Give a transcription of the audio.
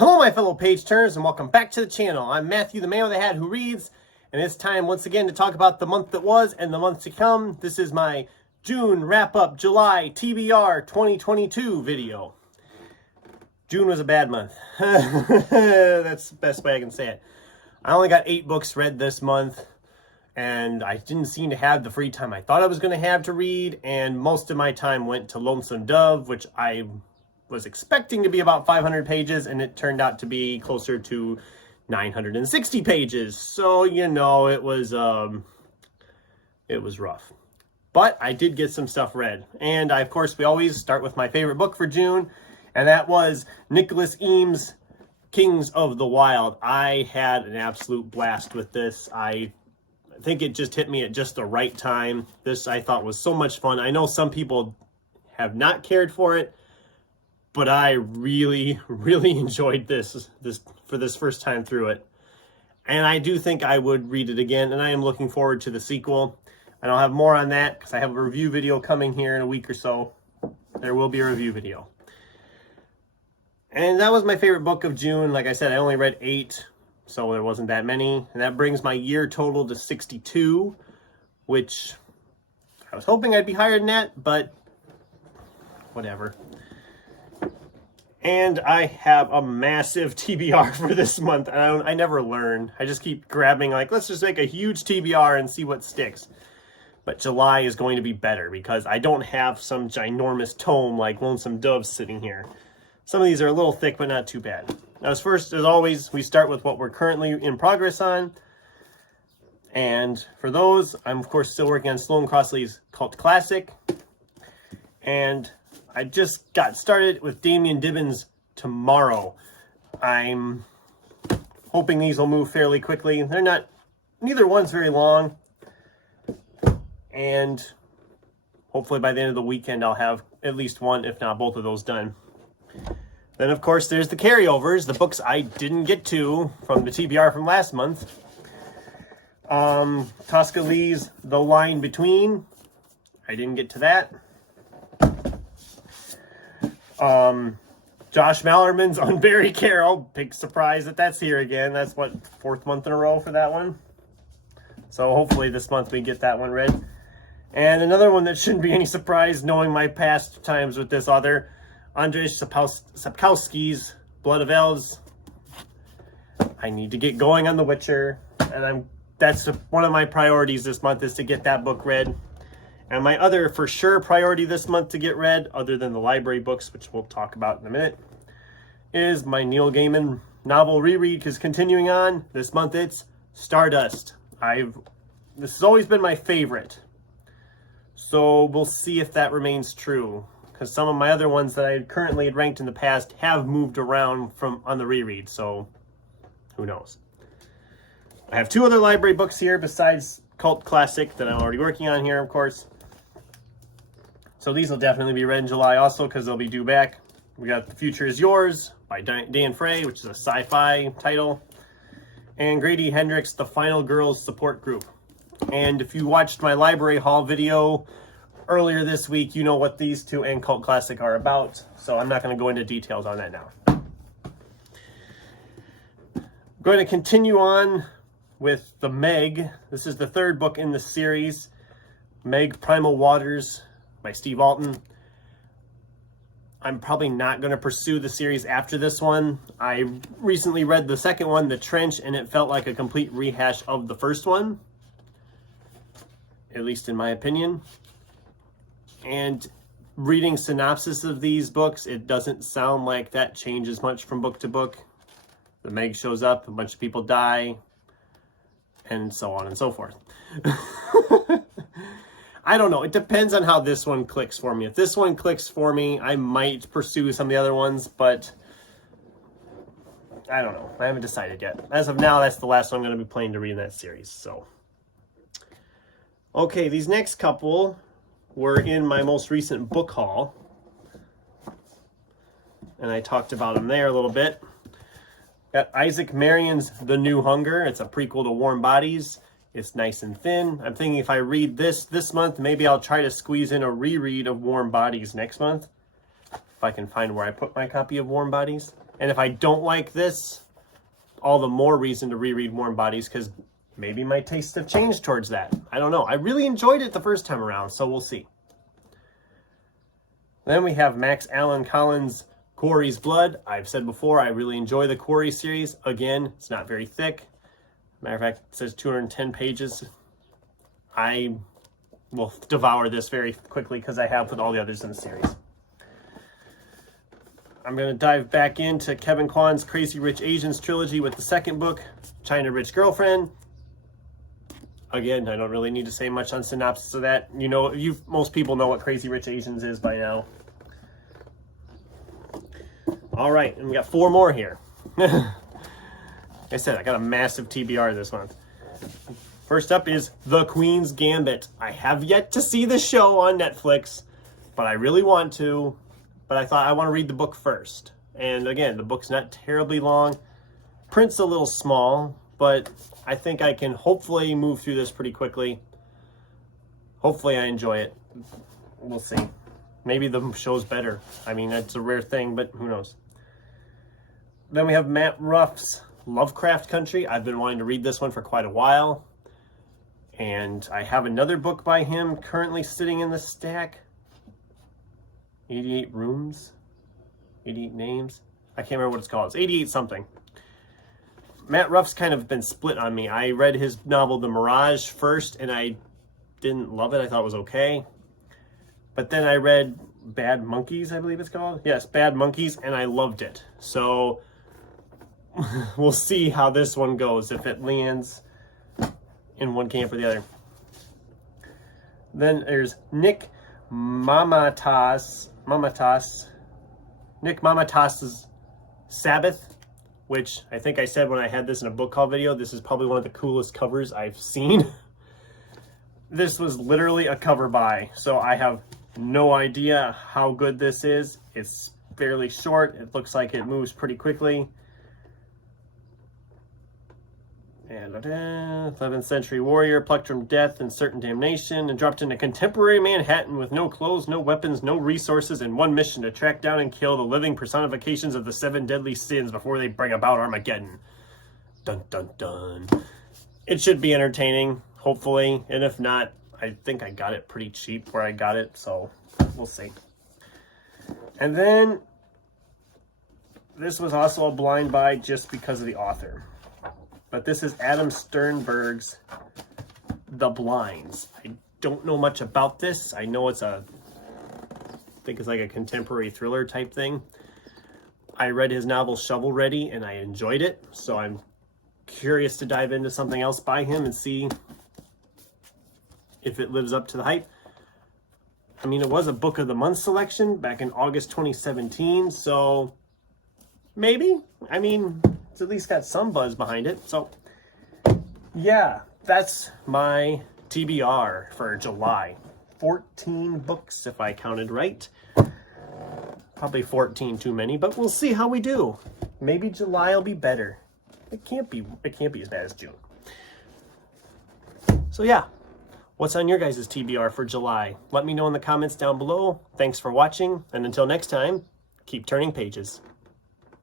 Hello my fellow page turners and welcome back to the channel. I'm Matthew, the man with the hat who reads, and it's time once again to talk about the month that was and the month to come. This is my June wrap-up July TBR 2022 video. June was a bad month. That's the best way I can say it. I only got 8 books read this month, and I didn't seem to have the free time I thought I was going to have to read, and most of my time went to Lonesome Dove, which I was expecting to be about 500 pages, and it turned out to be closer to 960 pages. So, you know, it was rough. But I did get some stuff read. And of course, we always start with my favorite book for June, and that was Nicholas Eames' Kings of the Wild. I had an absolute blast with this. I think it just hit me at just the right time. This I thought was so much fun. I know some people have not cared for it, but I really enjoyed this for this first time through it. And I do think I would read it again, and I am looking forward to the sequel. And I'll have more on that because I have a review video coming here in a week or so. There will be a review video. And that was my favorite book of June. Like I said, I only read 8, so there wasn't that many. And that brings my year total to 62, which I was hoping I'd be higher than that, but whatever. And I have a massive TBR for this month. I never learn. I just keep grabbing, like, let's just make a huge TBR and see what sticks. But July is going to be better because I don't have some ginormous tome like Lonesome Dove sitting here. Some of these are a little thick, but not too bad. Now, as always, we start with what we're currently in progress on. And for those, I'm, of course, still working on Sloane Crossley's Cult Classic. And I just got started with Damian Dibbins tomorrow. I'm hoping these will move fairly quickly. Neither one's very long. And hopefully by the end of the weekend, I'll have at least one, if not both of those done. Then, of course, there's the carryovers, the books I didn't get to from the TBR from last month. Tosca Lee's The Line Between. I didn't get to that. Josh Mallerman's Unbury Carol. Big surprise that that's here again. That's what, 4th month in a row for that one. So hopefully this month we get that one read. And another one that shouldn't be any surprise knowing my past times with this author, Andrzej Sapkowski's Blood of Elves. I need to get going on The Witcher, and that's one of my priorities this month, is to get that book read. And my other for sure priority this month to get read, other than the library books, which we'll talk about in a minute, is my Neil Gaiman novel reread, because continuing on, this month it's Stardust. This has always been my favorite. So we'll see if that remains true, because some of my other ones that I currently had ranked in the past have moved around on the reread, so who knows. I have 2 other library books here besides Cult Classic that I'm already working on here, of course. So these will definitely be read in July also, because they'll be due back. We got The Future Is Yours by Dan Fray, which is a sci-fi title. And Grady Hendrix, The Final Girls Support Group. And if you watched my library haul video earlier this week, you know what these 2 and Cult Classic are about. So I'm not going to go into details on that now. I'm going to continue on with The Meg. This is the 3rd book in the series. Meg Primal Waters by Steve Alton. I'm probably not going to pursue the series after this one. I recently read the second one, The Trench, and it felt like a complete rehash of the first one, at least in my opinion. And reading synopsis of these books, it doesn't sound like that changes much from book to book. The Meg shows up, a bunch of people die, and so on and so forth. I don't know. It depends on how this one clicks for me. If this one clicks for me, I might pursue some of the other ones, but I don't know. I haven't decided yet. As of now, that's the last one I'm going to be planning to read in that series. So, okay, these next couple were in my most recent book haul, and I talked about them there a little bit. Got Isaac Marion's The New Hunger. It's a prequel to Warm Bodies. It's nice and thin. I'm thinking if I read this month, maybe I'll try to squeeze in a reread of Warm Bodies next month. If I can find where I put my copy of Warm Bodies. And if I don't like this, all the more reason to reread Warm Bodies, because maybe my tastes have changed towards that. I don't know. I really enjoyed it the first time around, so we'll see. Then we have Max Allan Collins' Quarry's Blood. I've said before, I really enjoy the Quarry series. Again, it's not very thick. Matter of fact, it says 210 pages. I will devour this very quickly because I have with all the others in the series. I'm going to dive back into Kevin Kwan's Crazy Rich Asians trilogy with the second book, China Rich Girlfriend. Again, I don't really need to say much on synopsis of that. You know, most people know what Crazy Rich Asians is by now. All right, and we got 4 more here. Like I said, I got a massive TBR this month. First up is The Queen's Gambit. I have yet to see the show on Netflix, but I really want to. But I thought I want to read the book first. And again, the book's not terribly long. Print's a little small, but I think I can hopefully move through this pretty quickly. Hopefully I enjoy it. We'll see. Maybe the show's better. I mean, that's a rare thing, but who knows. Then we have Matt Ruff's Lovecraft Country. I've been wanting to read this one for quite a while. And I have another book by him currently sitting in the stack. 88 Rooms? 88 Names? I can't remember what it's called. It's 88 something. Matt Ruff's kind of been split on me. I read his novel The Mirage first, and I didn't love it. I thought it was okay. But then I read Bad Monkeys, I believe it's called. Yes, Bad Monkeys, and I loved it. So we'll see how this one goes, if it lands in one camp or the other. Then there's Nick Mamatas's Sabbath, which I think I said when I had this in a book haul video, this is probably one of the coolest covers I've seen. This was literally a cover buy, so I have no idea how good this is. It's fairly short. It looks like it moves pretty quickly. And 11th century warrior plucked from death and certain damnation and dropped into contemporary Manhattan with no clothes, no weapons, no resources, and one mission: to track down and kill the living personifications of the 7 deadly sins before they bring about Armageddon. Dun dun dun. It should be entertaining, hopefully, and if not, I think I got it pretty cheap where I got it, so we'll see. And then this was also a blind buy just because of the author. But this is Adam Sternberg's The Blinds. I don't know much about this. I know it's I think it's like a contemporary thriller type thing. I read his novel Shovel Ready and I enjoyed it. So I'm curious to dive into something else by him and see if it lives up to the hype. I mean, it was a Book of the Month selection back in August 2017. So maybe. I mean, it's at least got some buzz behind it. So yeah, that's my TBR for July. 14 books if I counted right. Probably 14 too many, but we'll see how we do. Maybe July will be better. It can't be as bad as June. So yeah, what's on your guys' TBR for July? Let me know in the comments down below. Thanks for watching, and until next time, keep turning pages.